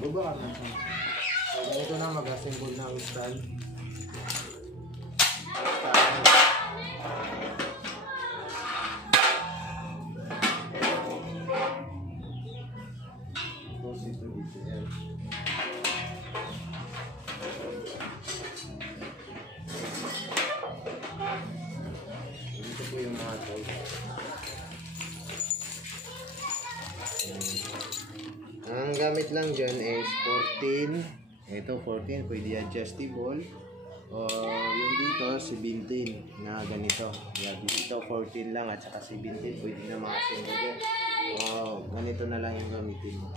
Baba ka na. So, ganito na mag-assemble ng stand. Tapos ito dito yan. Dito po yung mga tol. Ang gamit lang dyan is 14. Ito 14, pwede adjustable. O yung dito 17 na ganito. Dito 14 lang at saka 17, pwede na makasingo dyan. O ganito na lang yung gamitin mo.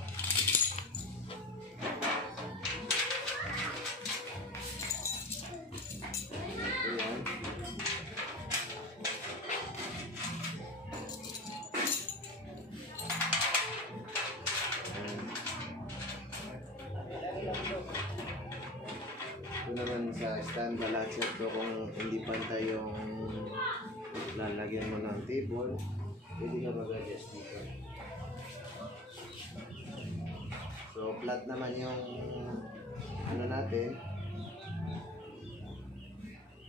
Ayan. Ito naman sa stand balancer ko, kung hindi pantay yung lalagyan mo ng table, pwede ka mag-adjust dito. So flat naman yung ano natin,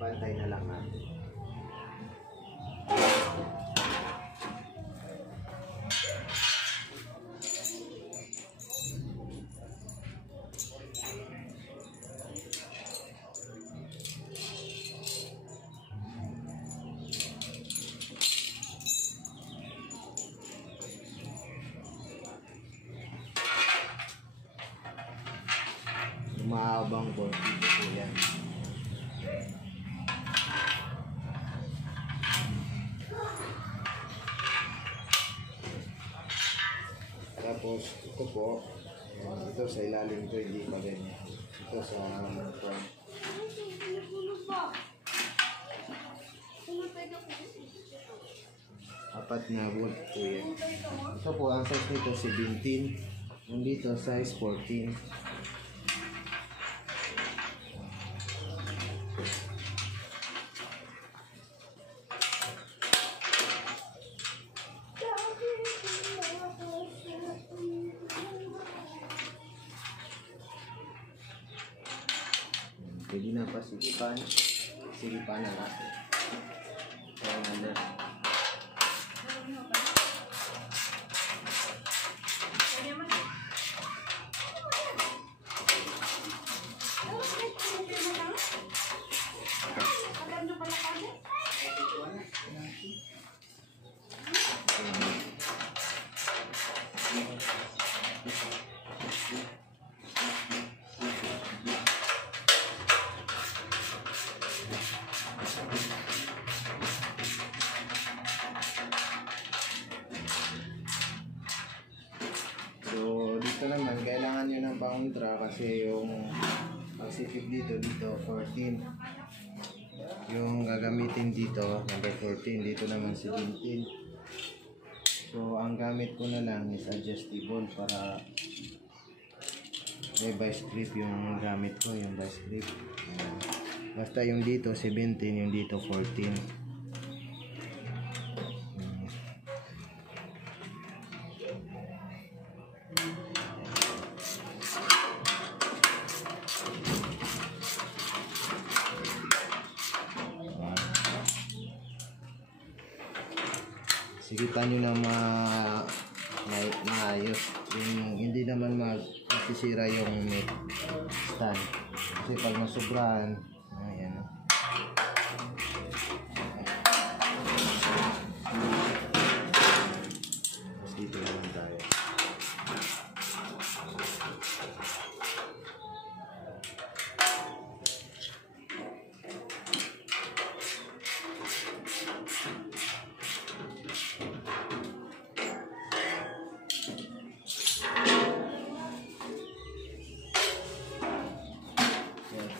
pantay na lang natin. Mahabang board dito po yan. Tapos ito po, ito sa ilalim ito hindi pa ganyan. Ito sa front. Apat na bolt po yan. Ito po ang size nito 17. Yung dito size 14. Pwede na pa sigipan na natin. So dito naman kailangan nyo ng pauntra kasi yung pagsikip dito 14. Yung gagamitin dito number 14, dito naman 17. So ang gamit ko na lang is adjustable para may vice grip yung gamit ko, yung vice grip. Basta yung dito 17, yung dito 14. Sigitan nyo na maayos. Yung hindi naman masisira yung meat stand. Kasi pag masubrahan, ayan. Tapos dito naman tayo.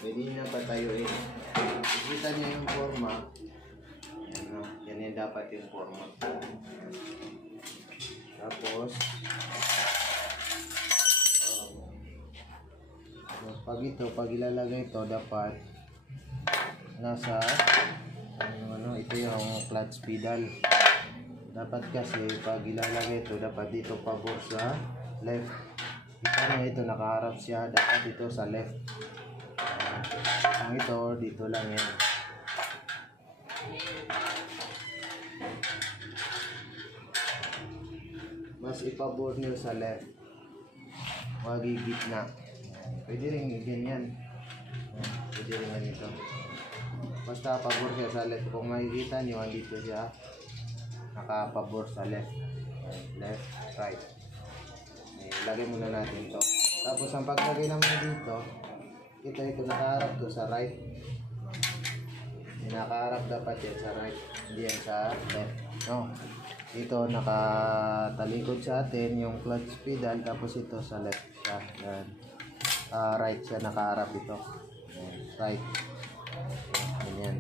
Pwede na patayuin. Kita niyo yung forma. Yan yung dapat yung forma. Tapos pag ilalagay ito dapat nasa ito yung clutch pedal. Dapat kasi pag ilalagay ito dapat dito pabor sa left. Kita nyo ito, nakaharap siya. Dapat ito sa left. Ang ito, dito lang yan. Mas ipabor nyo sa left. Huwag gitna. Pwede rin ganyan. Pwede rin ganito. Basta pabor siya sa left. Kung makikita nyo, andito siya. Nakapabor sa left. Left, right. Lagay muna natin to. Tapos ang paglagay naman dito, ito nakaharap to sa right. Nakaharap dapat yan sa right. Hindi yan sa left. No. Ito nakatalikod sa atin yung clutch pedal, tapos ito sa left siya. Right siya, nakaharap ito. Right. Ganyan.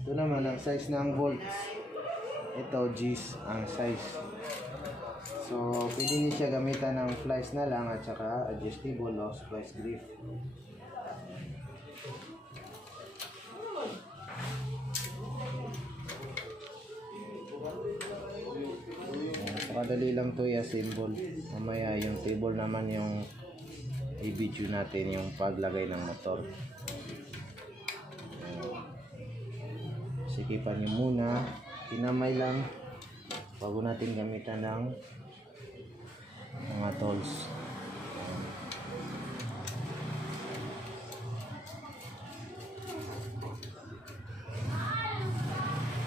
Ito naman ang size ng volts. Ito G's ang size. So pwede niyo siya gamitan ng flies na lang at saka adjustable o splice grip. Kadali lang to i-assemble. Mamaya yung table naman yung i-video natin yung paglagay ng motor. Sikipan nyo muna, kinamay lang bago natin gamitan ng mga tools.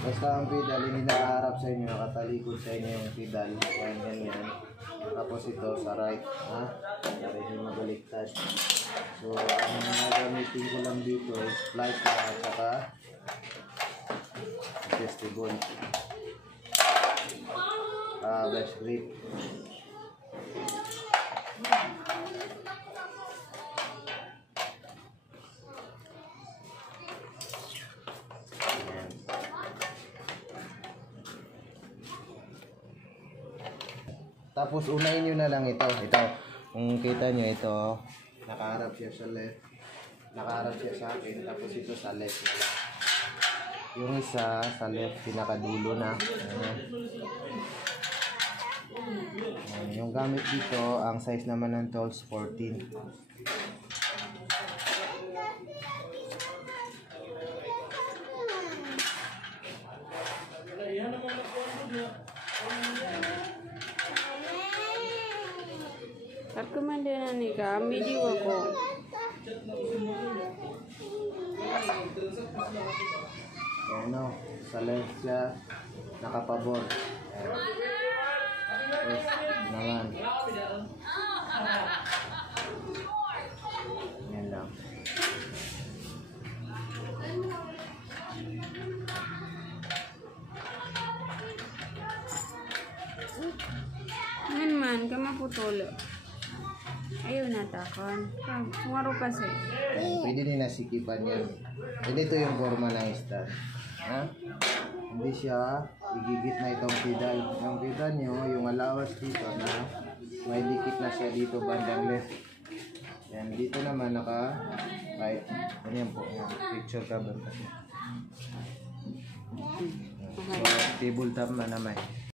Basta ang pedal hindi nakaharap sa inyo, nakatalikod sa inyo yung pedal, ganyan. Tapos ito sa right, ha? Para hindi mabaliktad. So ang gagamitin ko lang dito is flight na at saka adjustable best grip. Tapos unahin nyo na lang ito. Kung kita nyo ito, nakaharap siya sa left. Nakaharap siya sa akin. Tapos ito sa left na lang. Yung isa sa left, pinakadulo na. Yung gamit dito, ang size naman ng tools 14. Rekomendasi nih kak, video aku. Ano, sa left siya, nakapabor. Tapos, naman. Yan lang. Man, kamaputol. Ayaw natakon. Sumaro kasi. Pwede din nasikipan yan. Ito yung forma ng stand. Ha? Hindi siya igigit na itong pedal. Yung pedal nyo, yung allowance dito na may dikit na siya dito bandang left. Yan, dito naman naka right. Ganyan po. Yan, picture cover kasi. So, table top na naman.